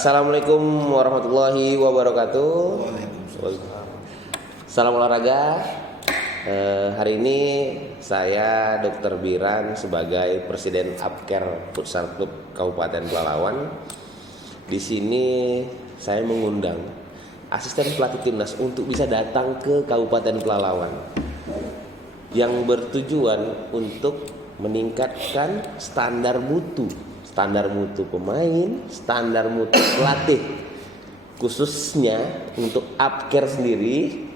Assalamualaikum warahmatullahi wabarakatuh. Waalaikumsalam. Salam olahraga. Hari ini saya Dr. Biran sebagai Presiden Apker Futsal Club Kabupaten Pelalawan. Di sini saya mengundang asisten pelatih timnas untuk bisa datang ke Kabupaten Pelalawan yang bertujuan untuk meningkatkan standar mutu pemain, standar mutu pelatih, khususnya untuk Apker sendiri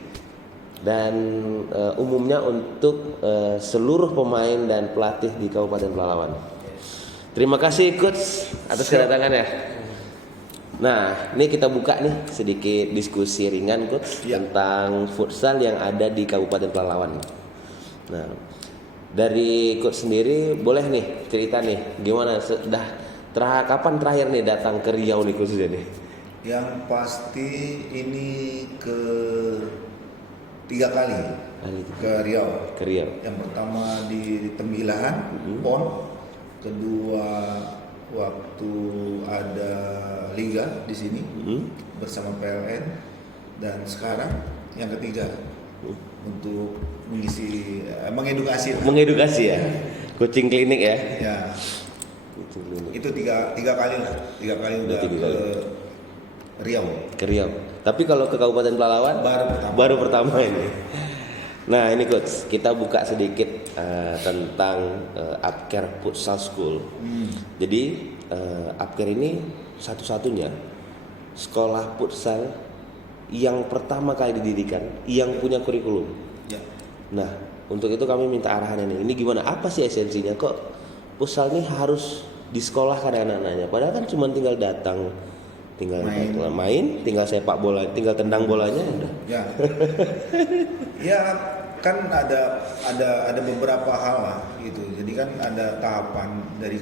dan umumnya untuk seluruh pemain dan pelatih di Kabupaten Pelalawan. Terima kasih Coach atas kedatangannya. Nah, ini kita buka nih sedikit diskusi ringan Coach tentang futsal yang ada di Kabupaten Pelalawan. Nah, dari Coach sendiri boleh nih cerita nih gimana kapan terakhir nih datang ke Riau nih khususnya nih? Yang pasti ini ke 3 kali ke Riau. Yang pertama di Tembilahan, PON. Kedua waktu ada liga di sini bersama PLN. Dan sekarang yang ketiga untuk mengedukasi ya, coaching klinik ya. Ya. Itu tiga kali udah ke Riau. Tapi kalau ke Kabupaten Pelalawan baru pertama ini. Nah ini Coach, kita buka sedikit tentang Apker Futsal School. Jadi Apker ini satu-satunya sekolah futsal yang pertama kali didirikan yang punya kurikulum. Ya. Nah, untuk itu kami minta arahan ini. Ini gimana? Apa sih esensinya? Kok futsal ini harus disekolahkan anak-anaknya? Padahal kan cuma tinggal datang, tinggal main, tinggal sepak bola, tinggal tendang bolanya udah. Ya. Ya, kan ada beberapa hal lah gitu. Jadi kan ada tahapan dari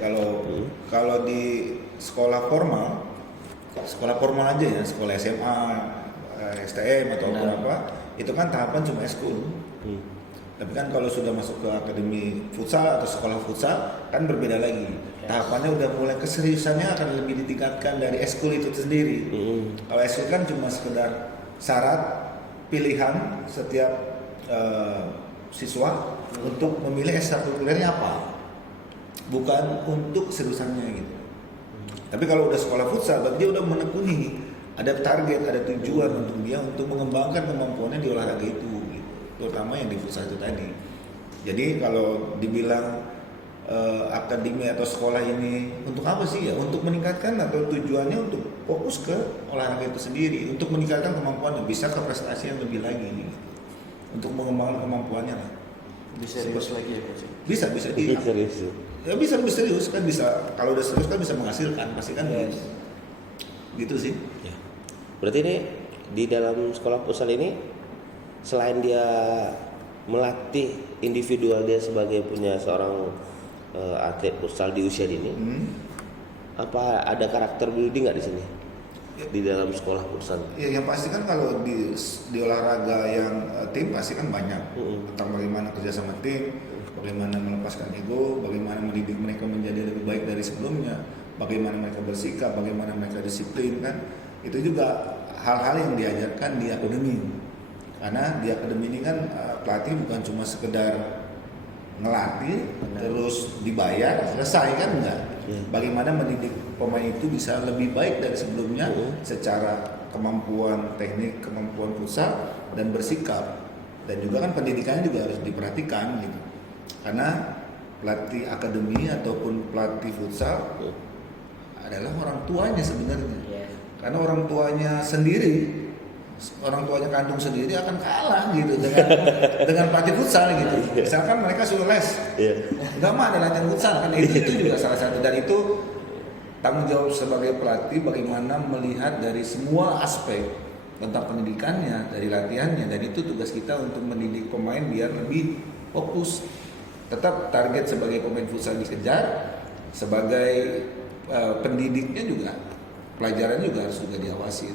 kalau di sekolah formal aja ya, sekolah SMA, STM atau apa, itu kan tahapan cuma eskul. Tapi kan kalau sudah masuk ke akademi futsal atau sekolah futsal kan berbeda lagi. Tahapannya udah mulai keseriusannya akan lebih ditingkatkan dari eskul itu sendiri. Kalau eskul kan cuma sekedar syarat pilihan setiap siswa untuk memilih ekstrakurikulernya apa, bukan untuk keseriusannya gitu. Tapi kalau udah sekolah futsal, berarti dia udah menekuni, ada target, ada tujuan untuk dia untuk mengembangkan kemampuannya di olahraga itu, gitu. Terutama yang di futsal itu tadi. Jadi kalau dibilang akademi atau sekolah ini untuk apa sih ya? Untuk meningkatkan atau tujuannya untuk fokus ke olahraga itu sendiri, untuk meningkatkan kemampuannya, bisa ke prestasi yang lebih lagi, gitu. Untuk mengembangkan kemampuannya lah. Bisa serius lagi ya Coach? Bisa serius. Ya bisa lebih serius kan, bisa kalau udah serius kan bisa menghasilkan, pasti kan gitu sih. Ya. Berarti ini di dalam sekolah futsal ini selain dia melatih individual dia sebagai punya seorang atlet futsal di usia dini, apa ada karakter building nggak di sini di dalam sekolah futsal? Ya, yang pasti kan kalau di olahraga yang tim pasti kan banyak tentang bagaimana kerja sama tim, bagaimana melepaskan ego, bagaimana mendidik mereka menjadi lebih baik dari sebelumnya, bagaimana mereka bersikap, bagaimana mereka disiplin kan. Itu juga hal-hal yang diajarkan di akademi. Karena di akademi ini kan pelatih bukan cuma sekedar ngelatih terus dibayar selesai kan, enggak. Bagaimana mendidik pemain itu bisa lebih baik dari sebelumnya secara kemampuan teknik, kemampuan futsal dan bersikap. Dan juga kan pendidikannya juga harus diperhatikan gitu. Karena pelatih akademi ataupun pelatih futsal adalah orang tuanya sebenarnya. Karena orang tuanya kandung sendiri akan kalah gitu dengan pelatih futsal gitu. Misalkan mereka suruh les, nggak mah ada latihan futsal kan, itu juga salah satu. Dan itu tanggung jawab sebagai pelatih bagaimana melihat dari semua aspek tentang pendidikannya, dari latihannya, dan itu tugas kita untuk mendidik pemain biar lebih fokus. Tetap target sebagai pemain futsal dikejar, sebagai pendidiknya juga pelajaran juga harus juga diawasin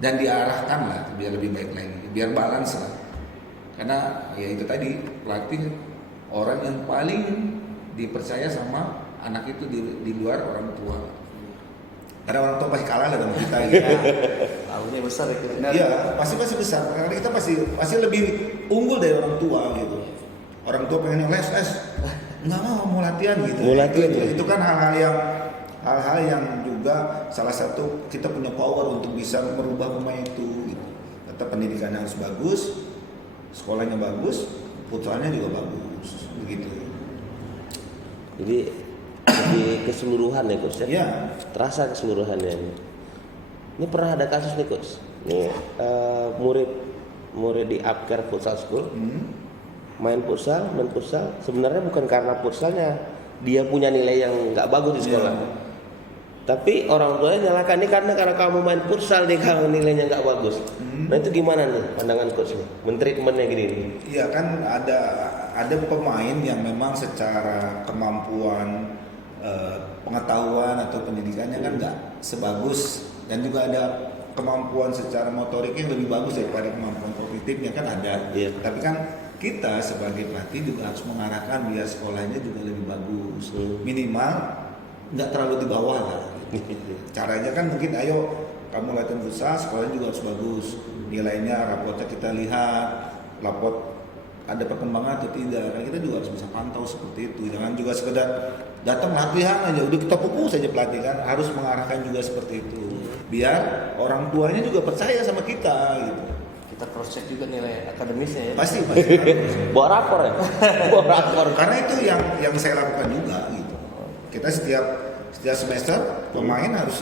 dan diarahkan lah biar lebih baik lagi, biar balance lah. Karena ya itu tadi, pelatih orang yang paling dipercaya sama anak itu di luar orang tua. Karena orang tua pasti kalah lah sama kita gitu. Tahunya besar ya Coach. Iya, pasti besar. Karena kita pasti lebih unggul dari orang tua gitu. Orang tua pengen les, nggak mau latihan gitu. Mau latihan, ya? Itu kan hal-hal yang juga salah satu kita punya power untuk bisa merubah pemain itu. Gitu. Tetap pendidikannya harus bagus, sekolahnya bagus, futsalnya juga bagus, begitu. Jadi di keseluruhan ya Coach ya? Iya. Terasa keseluruhannya ini. Ini pernah ada kasus nih Coach. Ini murid di Upcare Futsal School main futsal. Sebenarnya bukan karena futsalnya dia punya nilai yang nggak bagus di sekolah. Iya. Tapi orang tuanya nyalakan ini karena kamu main futsal nih kamu nilainya nggak bagus. Nah itu gimana nih pandangan Coach nih? Mentreatmentnya gini nih. Iya kan ada pemain yang memang secara kemampuan pengetahuan atau pendidikannya kan nggak sebagus, dan juga ada kemampuan secara motoriknya yang lebih bagus daripada kemampuan kognitifnya kan ada. Iya. Tapi kan kita sebagai pelatih juga harus mengarahkan biar sekolahnya juga lebih bagus. Minimal nggak terlalu di bawah lah. Caranya kan mungkin ayo kamu latihan futsal, sekolahnya juga harus bagus. Nilainya, rapotnya kita lihat, rapot ada perkembangan atau tidak. Nah, kita juga harus bisa pantau seperti itu. Jangan juga sekedar datang latihan aja udah kita pukul saja pelatih kan. Harus mengarahkan juga seperti itu. Biar orang tuanya juga percaya sama kita gitu. Kita cross check juga nilai akademisnya ya. Pasti. Bawa rapor ya? Bawa rapor. Karena itu yang saya lakukan juga gitu. Kita setiap semester pemain harus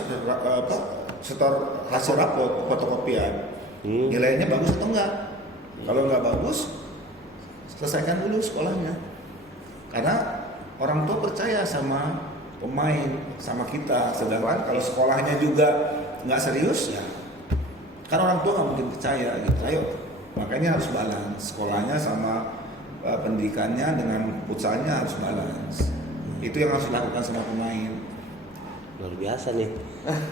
setor hasil rapor fotokopian. Nilainya bagus atau enggak? Kalau enggak bagus, selesaikan dulu sekolahnya. Karena orang tua percaya sama pemain, sama kita. Sedangkan kalau sekolahnya juga nggak serius ya, kan orang tua nggak mungkin percaya gitu. Ayo, makanya harus balance sekolahnya sama pendidikannya dengan futsalnya harus balance. Itu yang harus dilakukan sama pemain. Luar biasa nih.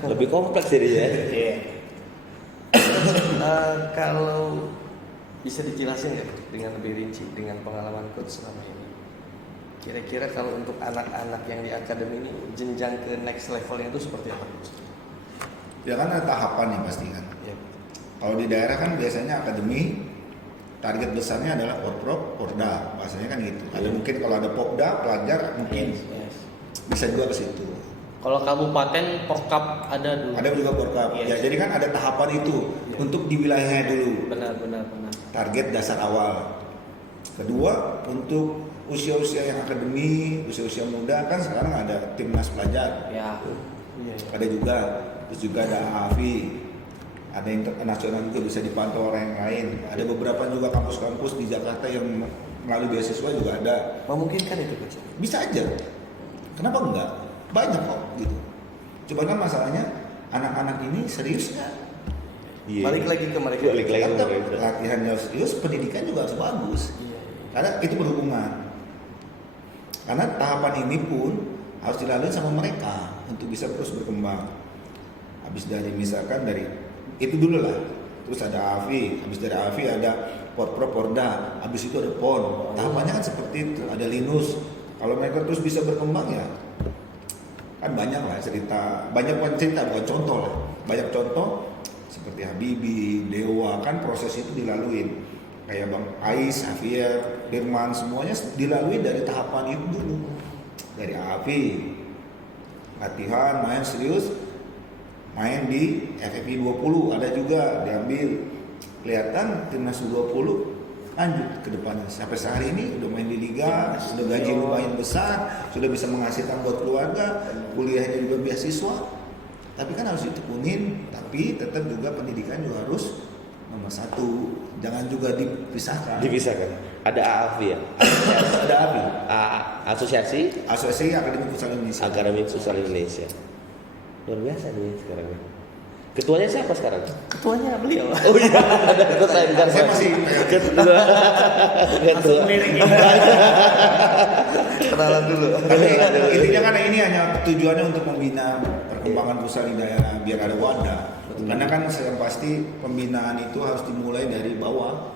Lebih kompleks jadi ya. Kalau bisa dijelasin nggak dengan lebih rinci dengan pengalaman Coach selama ini? Kira-kira kalau untuk anak-anak yang di akademi ini jenjang ke next levelnya itu seperti apa Coach? Ya kan ada tahapan ya pasti kan. Ya. Kalau di daerah kan biasanya akademi target besarnya adalah porprov, porda, bahasanya kan gitu. Ada mungkin kalau ada popda, pelajar mungkin Yes. bisa juga ke situ. Kalau kabupaten Porkap ada dulu. Ada juga porkap. Yes. Ya jadi kan ada tahapan itu Ya. untuk di wilayahnya dulu. Benar. Target dasar awal. Kedua untuk usia-usia yang akademi, usia-usia muda kan sekarang ada timnas pelajar. Ya. Iya. Ada juga, terus juga ada AFI, ada internasional juga bisa dipantau orang yang lain. Ada beberapa juga kampus-kampus di Jakarta yang melalui beasiswa juga ada. Memungkinkan itu Coach? Bisa aja. Kenapa enggak? Banyak kok gitu. Coba kan masalahnya anak-anak ini serius nggak? Iya. Balik lagi ke mereka. Balik lagi ke Tetap mereka. latihannya harus serius, pendidikan juga harus bagus. Iya. Karena itu berhubungan. Karena tahapan ini pun harus dilalui sama mereka untuk bisa terus berkembang. Habis dari misalkan dari itu dulu lah. Terus ada AFI, habis dari AFI ada Porprov, Porda, habis itu ada PON. Tahapannya kan seperti itu. Ada Linus. Kalau mereka terus bisa berkembang ya kan banyak lah cerita, bukan contoh lah. Banyak contoh seperti Habibie, Dewa kan proses itu dilalui. Kayak Bang Ais, Javier, Dirman semuanya dilalui dari tahapan itu dulu. Dari AFI, latihan, main serius, main di FFI 20 ada juga diambil. Kelihatan timnas U20 lanjut ke depannya. Sampai sehari ini udah main di liga, sudah gaji lumayan besar, sudah bisa menghasilkan buat keluarga, kuliahnya juga beasiswa. Tapi kan harus ditekunin, tapi tetap juga pendidikan juga harus nomor satu. Jangan juga dipisahkan. Dipisahkan. Ada AAFI ya? Ada AFI, Asosiasi Asosiasi Akademi Futsal Indonesia. Akademi Futsal Indonesia. Luar biasa nih sekarang. Ketuanya siapa sekarang? Ketuanya beliau. Oh iya, ada ketua saya bentar. Saya masih ketua. Ketua. Kenalan dulu. Tapi intinya kan ini hanya tujuannya untuk membina perkembangan futsal di daerah biar ada wadah. Karena kan yang pasti pembinaan itu harus dimulai dari bawah.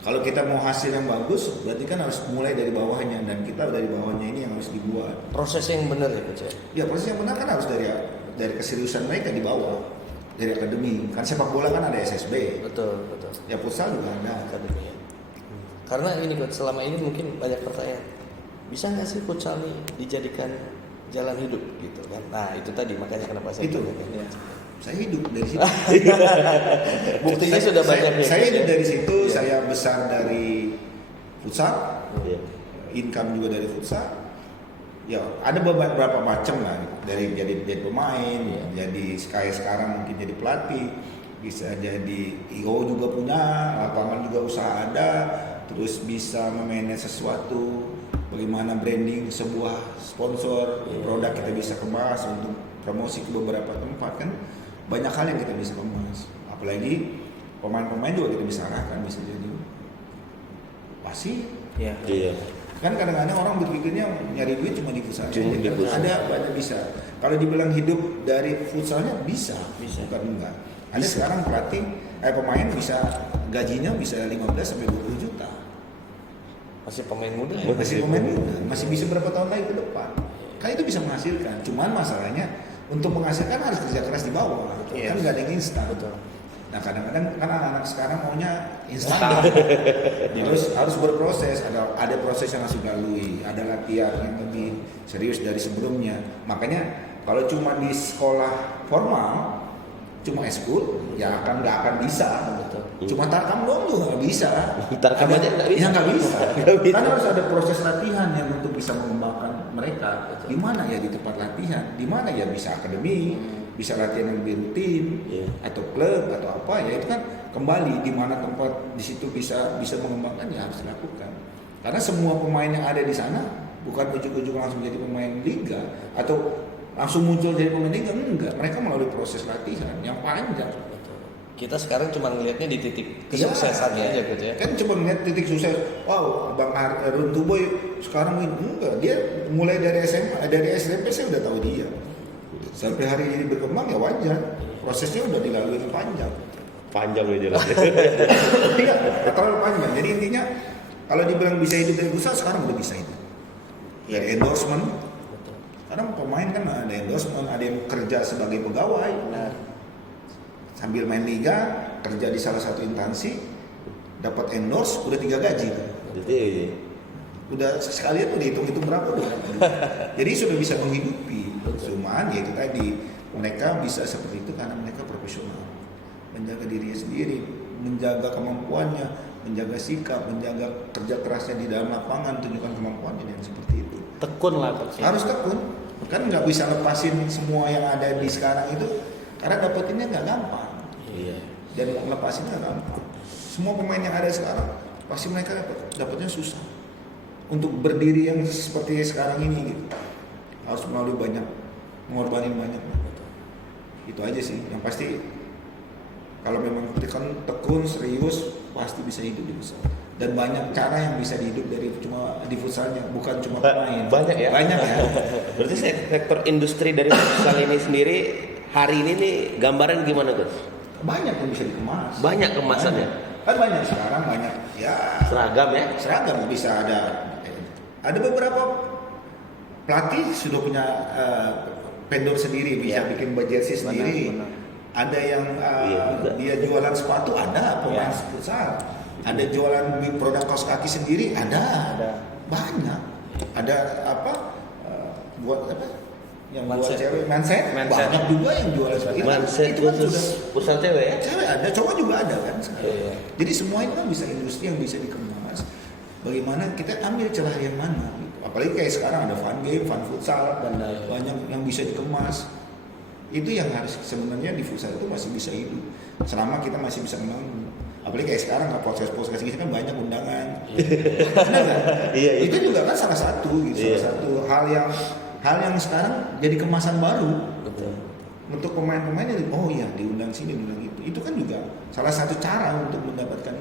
Kalau kita mau hasil yang bagus, berarti kan harus mulai dari bawahnya, dan kita dari bawahnya ini yang harus dibuat. Proses yang benar ya Coach? Ya proses yang benar kan harus dari keseriusan mereka di bawah dari akademi. Kan sepak bola kan ada SSB. Betul, betul. Ya futsal juga ada. Akademi ya. Karena ini coach, selama ini mungkin banyak pertanyaan. Bisa nggak sih futsal ini dijadikan jalan hidup gitu kan? Nah itu tadi makanya kenapa saya Itu. tanyakan. Ya. Saya hidup dari situ. Buktinya sudah banyak ya. Saya hidup dari situ. Iya. Saya besar dari futsal. Iya. Income juga dari futsal. Ya ada beberapa macam lah, dari jadi pemain, jadi sekarang mungkin jadi pelatih, bisa jadi IO juga punya, lapangan juga usaha ada, terus bisa memanage sesuatu, bagaimana branding sebuah sponsor, produk kita bisa kemas untuk promosi ke beberapa tempat kan, banyak hal yang kita bisa kemas, apalagi pemain-pemain juga kita bisa arahkan, bisa jadi pasti. Ya. Iya. Kan kadang-kadang orang berpikirnya nyari duit cuma di futsal. Cuma di futsal. Ada banyak bisa. Kalau dibilang hidup dari futsalnya bisa, bukan enggak. Ada sekarang pelatih, pemain bisa gajinya bisa 15 sampai 20 juta. Masih pemain muda ya. Masih pemain muda, masih bisa berapa tahun lagi ke depan. Kan itu bisa menghasilkan. Cuman masalahnya untuk menghasilkan harus kerja keras di bawah. Iya. Kan nggak ada yang instan. Betul. Nah kadang-kadang kan anak-anak sekarang maunya instan. harus berproses, ada proses yang harus dilalui, ada latihan yang lebih serius dari sebelumnya. Makanya kalau cuma di sekolah formal, cuma eskul, ya nggak akan bisa. Betul. Cuma tarkam doang juga nggak bisa. Tarkam aja nggak bisa. Ya nggak bisa. Nggak bisa. Kan harus ada proses latihan yang untuk bisa mengembangkan mereka. Di mana ya di tempat latihan, di mana ya bisa akademi, bisa latihan yang lebih rutin, atau klub atau apa ya itu kan kembali di mana tempat di situ bisa mengembangkan ya harus dilakukan. Karena semua pemain yang ada di sana bukan ujuk-ujuk langsung jadi pemain liga atau langsung muncul jadi pemain liga, enggak. Mereka melalui proses latihan yang panjang. Kita sekarang cuma ngelihatnya di titik kesuksesannya aja gitu ya. Kan coba ngeliat titik sukses. Wow, Bang Harun Tuboy sekarang ini enggak. Dia mulai dari SMA, dari SMP saya udah tahu dia. Sampai hari ini berkembang ya wajar. Prosesnya udah dilalui panjang. Panjang ya jalannya. Tidak terlalu panjang. Jadi intinya kalau dibilang bisa hidup dari usaha sekarang udah bisa hidup. Dari endorsement. Sekarang pemain kan ada endorsement, ada yang kerja sebagai pegawai. Sambil main liga, kerja di salah satu instansi, dapat endorse, udah 3 gaji. Jadi Udah sekalian udah hitung-hitung berapa udah. Jadi sudah bisa menghidupi. Cuman ya itu tadi, mereka bisa seperti itu karena mereka profesional. Menjaga dirinya sendiri, menjaga kemampuannya, menjaga sikap, menjaga kerja kerasnya di dalam lapangan, tunjukkan kemampuannya dan seperti itu. Tekun lah coach. Harus tekun. Kan nggak bisa lepasin semua yang ada di sekarang itu karena dapetinnya nggak gampang. iya. Dan lepasinnya nggak gampang. Semua pemain yang ada sekarang pasti mereka dapatnya susah. Untuk berdiri yang seperti sekarang ini gitu, harus melalui banyak, mengorbanin banyak. Itu aja sih. Yang pasti kalau memang tekun, serius, pasti bisa hidup di futsal. Dan banyak cara yang bisa dihidup dari cuma di futsalnya, bukan cuma pemain. Banyak ya? Banyak ya. Berarti sektor industri dari futsal ini sendiri hari ini nih gambaran gimana tuh? Banyak yang bisa dikemas. Banyak kemasannya. Kan banyak sekarang banyak ya. Seragam ya? Seragam bisa ada beberapa pelatih sudah punya vendor sendiri, bisa bikin jersey sendiri. Benar. Ada yang Iya, dia jualan sepatu, ada pemain futsal. Ada jualan produk kaos kaki sendiri, ada. Banyak. Ada apa? Buat apa? Yang buat Mindset. cewek mindset. Banyak juga yang jual seperti Mindset itu kan khusus sudah futsal cewek ya? cewek ada, cowok juga ada kan sekarang. Iya. Jadi semua itu kan bisa industri yang bisa dikemas. Bagaimana kita ambil celah yang mana? Gitu. Apalagi kayak sekarang ada fun game, fun futsal, Benar. banyak yang bisa dikemas. Itu yang harus sebenarnya di futsal itu masih bisa hidup selama kita masih bisa menanggung. Apalagi kayak sekarang nggak podcast gini kan banyak undangan. Benar nggak? Iya, iya. Itu juga kan salah satu, gitu. Iya. Salah satu hal yang sekarang jadi kemasan baru. Betul. Untuk pemain-pemain yang diundang sini, diundang itu. Itu kan juga salah satu cara untuk mendapatkan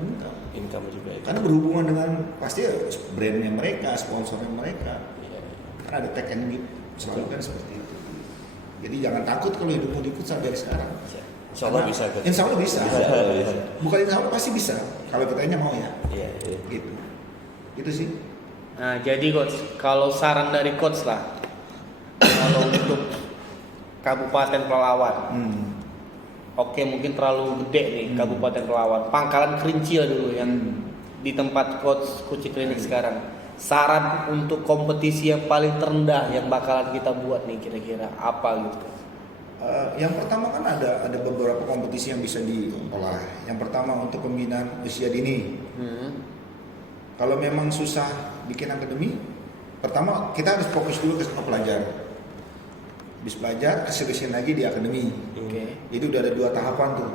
Income juga itu. karena berhubungan dengan pasti brandnya mereka, sponsornya mereka. Iya. Karena ada tag and meet selalu kan seperti itu. Jadi jangan takut kalau hidupmu di futsal dari sekarang. Insya Allah Karena bisa. Coach. Insya Allah bisa. Bisa. Bukan insya Allah pasti bisa. Kalau kitanya mau ya. Iya. Gitu. Itu sih. Nah, jadi coach, kalau saran dari coach lah, kalau untuk Kabupaten Pelalawan. Hmm. Oke, mungkin terlalu gede nih Kabupaten Pelalawan. Pangkalan Kerinci lah dulu yang di tempat coach Kuci Klinik sekarang. Saran untuk kompetisi yang paling terendah yang bakalan kita buat nih kira-kira apa gitu? Yang pertama kan ada beberapa kompetisi yang bisa diolah. Yang pertama untuk pembinaan usia dini. Kalau memang susah bikin akademi, pertama kita harus fokus dulu ke pelajar. Habis belajar, keseriusan lagi di akademi. Jadi udah ada 2 tahapan tuh,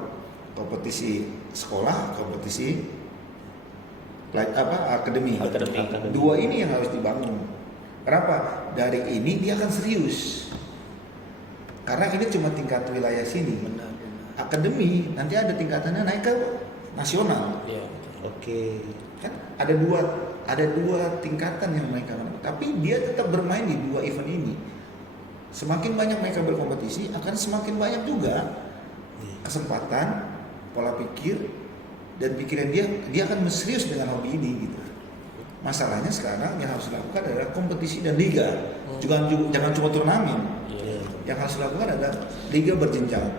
kompetisi sekolah, kompetisi akademi. Dua ini yang harus dibangun. Kenapa? Dari ini dia akan serius. Karena ini cuma tingkat wilayah sini. Akademi nanti ada tingkatannya naik ke nasional. Oke. Kan ada dua tingkatan yang mereka, tapi dia tetap bermain di 2 event ini. Semakin banyak mereka berkompetisi, akan semakin banyak juga kesempatan, pola pikir dan pikiran dia akan serius dengan hobi ini gitu. Masalahnya sekarang yang harus dilakukan adalah kompetisi dan liga. Jangan cuma turnamen. Yang harus dilakukan adalah liga berjenjang.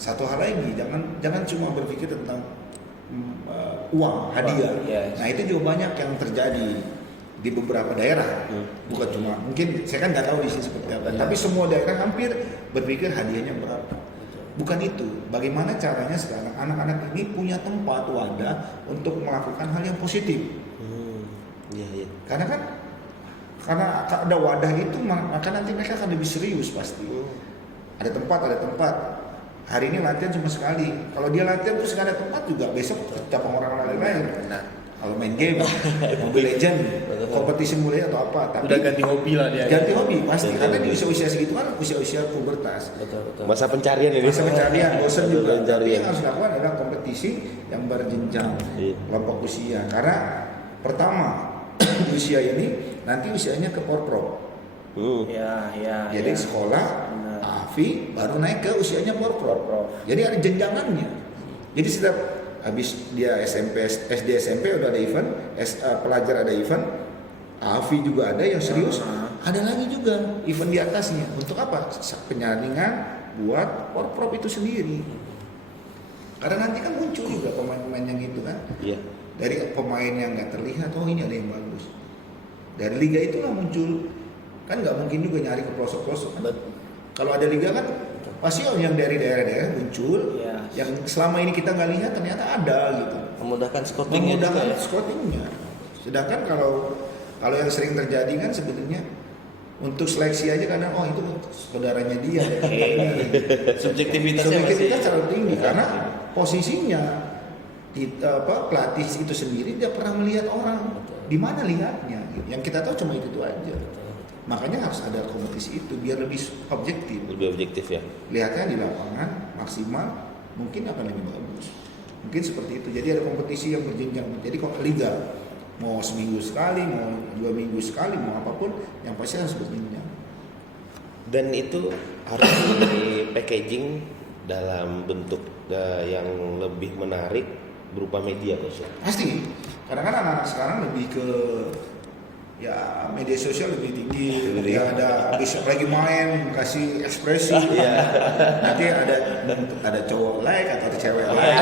Satu hal lagi, jangan cuma berpikir tentang uang, hadiah. Nah itu juga banyak yang terjadi di beberapa daerah. Bukan cuma, mungkin saya kan nggak tahu di sini seperti apa. Tapi semua daerah hampir berpikir hadiahnya berapa. Bukan itu. Bagaimana caranya sekarang anak-anak ini punya tempat wadah untuk melakukan hal yang positif. Karena ada wadah itu, maka nanti mereka akan lebih serius pasti. Ada tempat. Hari ini latihan cuma sekali. Kalau dia latihan terus nggak ada tempat juga, besok cabang orang lain. Nah, kalau main game, Mobile Legend, kompetisi mulai atau apa, tapi udah ganti hobi lah dia. Ganti hobi pasti, karena di usia-usia segitu kan usia pubertas. Masa pencarian ini. Masa pencarian, bosan juga. Tapi yang harus dilakukan adalah kompetisi yang berjenjang, kelompok usia. Karena pertama di usia ini nanti usianya ke porprov. Jadi sekolah, AFI baru naik ke usianya porprov. Jadi ada jenjangannya. Jadi setiap habis dia SMP, SD, SMP udah ada event, pelajar ada event, AFI juga ada yang serius, ada lagi juga event di atasnya. Untuk apa? Penyaringan buat porprov itu sendiri. Karena nanti kan muncul juga pemain-pemain yang itu kan. Dari pemain yang nggak terlihat, oh ini ada yang bagus. Dari liga itulah muncul. Kan nggak mungkin juga nyari ke pelosok-pelosok kan. Kalau ada liga kan pasti yang dari daerah-daerah muncul, yang selama ini kita nggak lihat ternyata ada gitu. Memudahkan scoutingnya. Scoutingnya. Sedangkan kalau yang sering terjadi kan sebenarnya untuk seleksi aja karena itu saudaranya dia. Subjektivitasnya terlalu tinggi karena posisinya pelatih itu sendiri dia pernah melihat orang. Di mana lihatnya? Yang kita tahu cuma itu aja. Makanya harus ada kompetisi itu biar lebih objektif. Lebih objektif ya. Lihatnya di lapangan maksimal mungkin akan lebih bagus. Mungkin seperti itu. Jadi ada kompetisi yang berjenjang. Jadi kalau liga mau seminggu sekali, mau 2 minggu sekali, mau apapun, yang pasti harus berjenjang. Dan itu harus di packaging dalam bentuk yang lebih menarik berupa media khususnya. Pasti. Karena kan anak-anak sekarang lebih ke media sosial lebih tinggi. Ya ada habis lagi main kasih ekspresi. Nanti ada cowok like atau cewek like.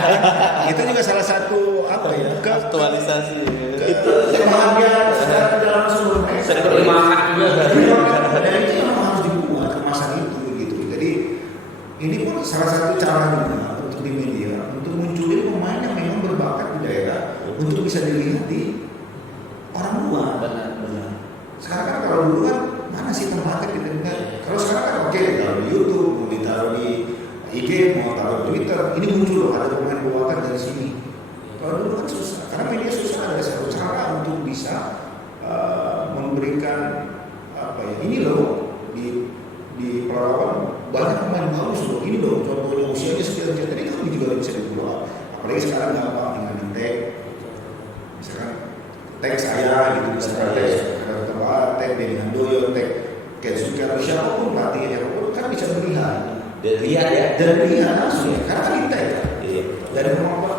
Itu juga salah satu aktualisasi. Itu kebahagiaan dalam seluruh mereka. Dan itu memang harus dibuat kemasan itu gitu. Jadi ini pun salah satu cara juga untuk di media untuk munculin pemain yang memang berbakat di daerah untuk bisa dilihat di orang luar. Benar. Sekarang kan kalau dulu kan mana sih tempatnya kita dengar. Kalau sekarang kan taruh di YouTube, mau ditaruh di IG, mau taruh di Twitter. Ini muncul loh ada pemain berbakat dari sini. Kalau dulu kan susah, karena media sosial ada satu cara untuk bisa memberikan ini loh di Pelalawan banyak pemain bagus loh. Ini loh contohnya usianya sekian tadi kan juga bisa dijual. Apalagi sekarang gampang tinggal di tag. Misalkan tag saya gitu misalkan tag dengan Doyo, tag Kensuke atau siapapun pelatihnya karena bisa melihat dan lihat langsung ya karena kan di tag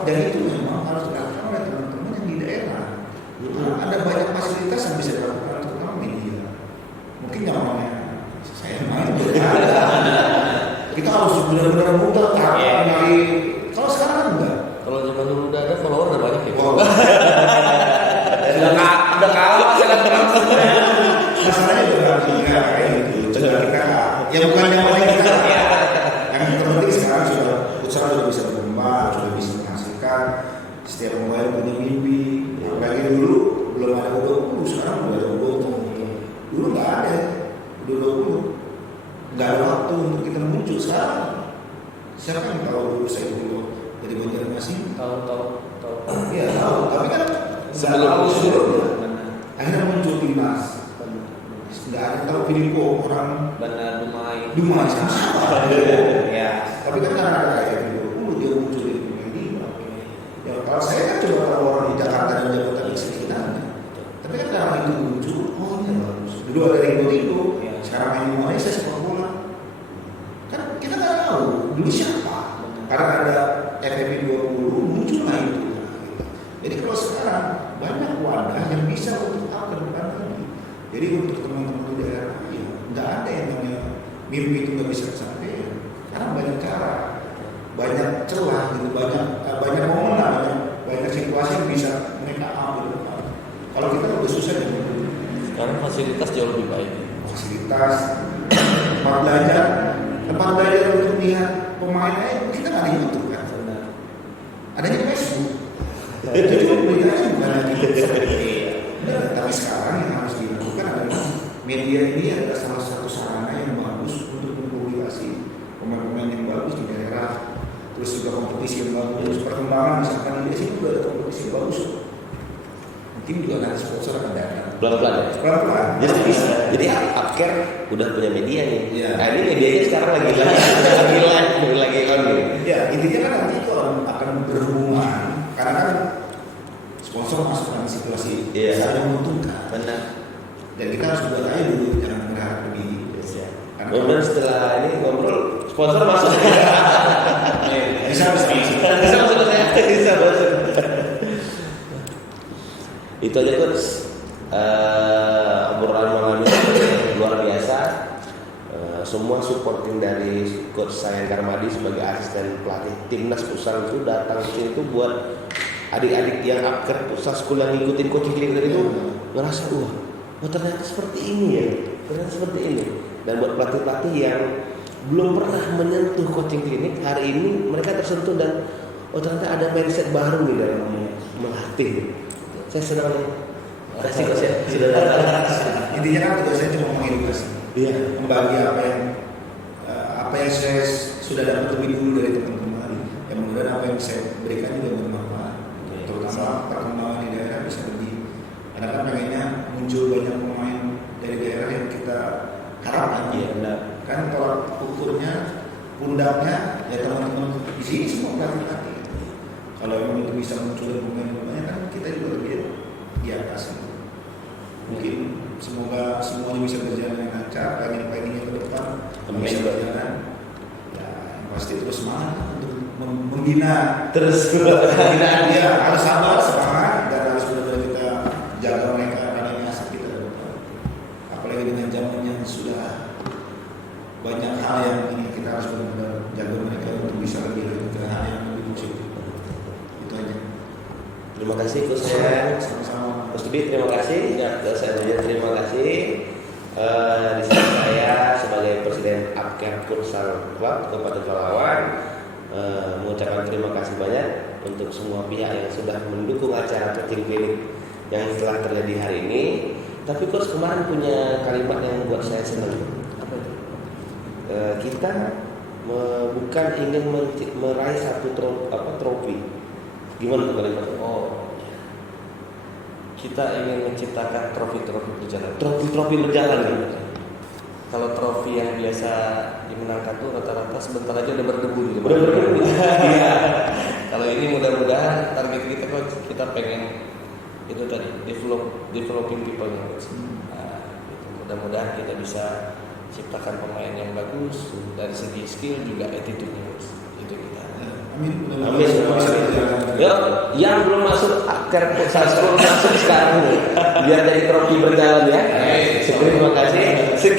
dan itu memang harus dilakukan oleh teman-teman yang di daerah. Ada banyak fasilitas yang bisa dilakukan terutama media. Mungkin zamannya saya main benar-benar buta Iya. nyari. Kalau sekarang kan enggak. Kalau zaman dulu udah ada follower udah banyak ya. Wow. Udah kalah dengan Masalahnya juga enggak kayak gitu. Cuma kita ya bukan yang paling kita. Yang terpenting sekarang sudah futsal sudah bisa berkembang, sudah bisa menghasilkan. Setiap pemain punya mimpi. Lagi dulu belum ada U20, sekarang udah ada U20. Dulu nggak ada U20. Nggak ada waktu untuk kita muncul sekarang. Siapa yang tahu dulu saya dulu dari Banjarmasin? Tahu. Iya tahu, tapi kan Sebelum nggak tahu itu. sebelumnya. Akhirnya muncul timnas. Nggak ada yang tahu Filippo orang benar Dumai. Dumai sama. Ya. Tapi kan karena ada kayak Filippo, dia muncul di dunia. Ya kalau saya kan coba tahu orang di Jakarta dan Jabodetabek sekitarnya. Tapi kan karena itu muncul, oh ini bagus. Dulu ada Ringo, sekarang main di Malaysia sepak bola. Kan kita nggak tahu dulu siapa. Karena ada FFP 20 muncullah itu. Jadi kalau sekarang banyak wadah yang bisa untuk ke depan lagi. Jadi untuk teman-teman di daerah, ya nggak ada yang namanya mimpi itu nggak bisa tercapai. Karena banyak cara, banyak celah gitu, banyak momen lah, banyak situasi yang bisa mereka ambil. Kalau kita udah susah ya. Sekarang fasilitas jauh lebih baik. Fasilitas, tempat belajar untuk lihat pemainnya kita nggak ada YouTube kan? Adanya Facebook. Itu juga beritanya bukan lagi. Tapi sekarang yang harus dilakukan adalah media ini adalah salah satu sarana yang bagus untuk mempublikasi pemain-pemain yang bagus di daerah. Terus juga kompetisi yang bagus, perkembangan misalkan di sini juga ada kompetisi yang bagus. Mungkin juga nanti sponsor akan datang. Pelan-pelan ya. Pelan-pelan. Jadi Upcare udah punya media nih. Iya. Nah ini medianya sekarang lagi on nih. Ya intinya kan nanti itu akan berhubungan karena kan sponsor masuk dalam situasi Iya. saling menguntungkan. Benar. Dan kita harus buat aja dulu, jangan berharap lebih. Karena Kemudian setelah ini ngobrol sponsor masuk. bisa Bisa masuk. Itu aja coach. Obrolan malam ini luar biasa. Semua supporting dari coach Sayang Karmadi sebagai asisten pelatih timnas futsal itu datang ke sini itu buat adik-adik yang Upcare futsal school yang ngikutin coaching klinik itu ngerasa wah ternyata seperti ini ya, ternyata seperti ini. Dan buat pelatih-pelatih yang belum pernah menyentuh coaching klinik, hari ini mereka tersentuh dan ternyata ada mindset baru nih dalam melatih. Saya senang nih. Kasih coach ya. intinya kan tugas saya cuma mengedukasi. Iya. Membagi apa yang saya sudah dapat lebih dulu dari teman-teman. Yang mudah-mudahan apa yang saya berikan juga bermanfaat. Terutama perkembangan di daerah bisa lebih. Karena kan pengennya muncul banyak pemain dari daerah yang kita harapkan. Iya benar. Kan tolak ukurnya, pundaknya, ya teman-teman di sini semua pelatih-pelatih. Kalau memang itu bisa muncul pemain-pemainnya kan kita juga lebih di atas. Mungkin semoga semuanya bisa berjalan dengan lancar, pengen-pengennya ke depan bisa berjalan. Ya, yang pasti terus semangat untuk membina. Terus Pembinaan dia harus sabar, semangat, dan harus benar-benar kita jaga mereka karena ini aset kita ke depan. Apalagi dengan zaman yang sudah banyak hal yang ini kita harus benar-benar jaga mereka untuk bisa lebih ke hal yang lebih positif. Itu aja. Terima kasih coach Sayang. Sama-sama. Mas Dudi terima kasih. Ya, saya juga terima kasih. Di sini saya sebagai Presiden Upcare Futsal Club Kabupaten Pelalawan mengucapkan terima kasih banyak untuk semua pihak yang sudah mendukung acara coaching klinik yang telah terjadi hari ini. Tapi coach kemarin punya kalimat yang buat saya senang. Apa itu? Kita bukan ingin meraih satu trofi. Gimana tuh kalimatnya? Oh, kita ingin menciptakan trofi-trofi berjalan. Trofi berjalan ya. Kalau trofi yang biasa dimenangkan tuh rata-rata sebentar aja udah berdebu di Udah berdebu. Iya. Kalau ini mudah-mudahan target kita coach, kita pengen itu tadi developing people yang coach. Nah, gitu. Mudah-mudahan kita bisa ciptakan pemain yang bagus dari segi skill juga attitude-nya coach. Itu kita. Amin. Amin. Ya, yang belum masuk Upcare Futsal School masuk sekarang nih. Biar jadi trofi berjalan ya. Terima kasih. Sekian.